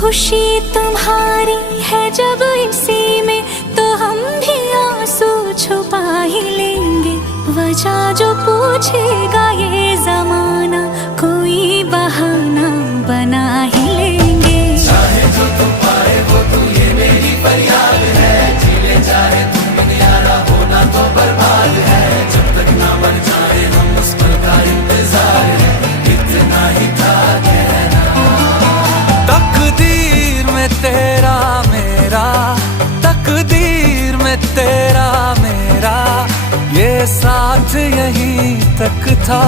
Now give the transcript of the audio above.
खुशी तुम्हारी है जब इसी में, तो हम भी आंसू छुपा ही लेंगे। वजह जो पूछेगा ये जमाना, कोई बहाना बना ही लेंगे। चाहे जो तुम पाए वो तू, ये मेरी फरियाद है। जीले चाहे तुम दुनियारा, होना तो बर्बाद है। जब तक ना बन जाए हम, उस पल का इंतजार है। इतना ही था कहना। तकदीर में तेरा मेरा, तकदीर में तेरा मेरा, ये साथ यहीं तक था।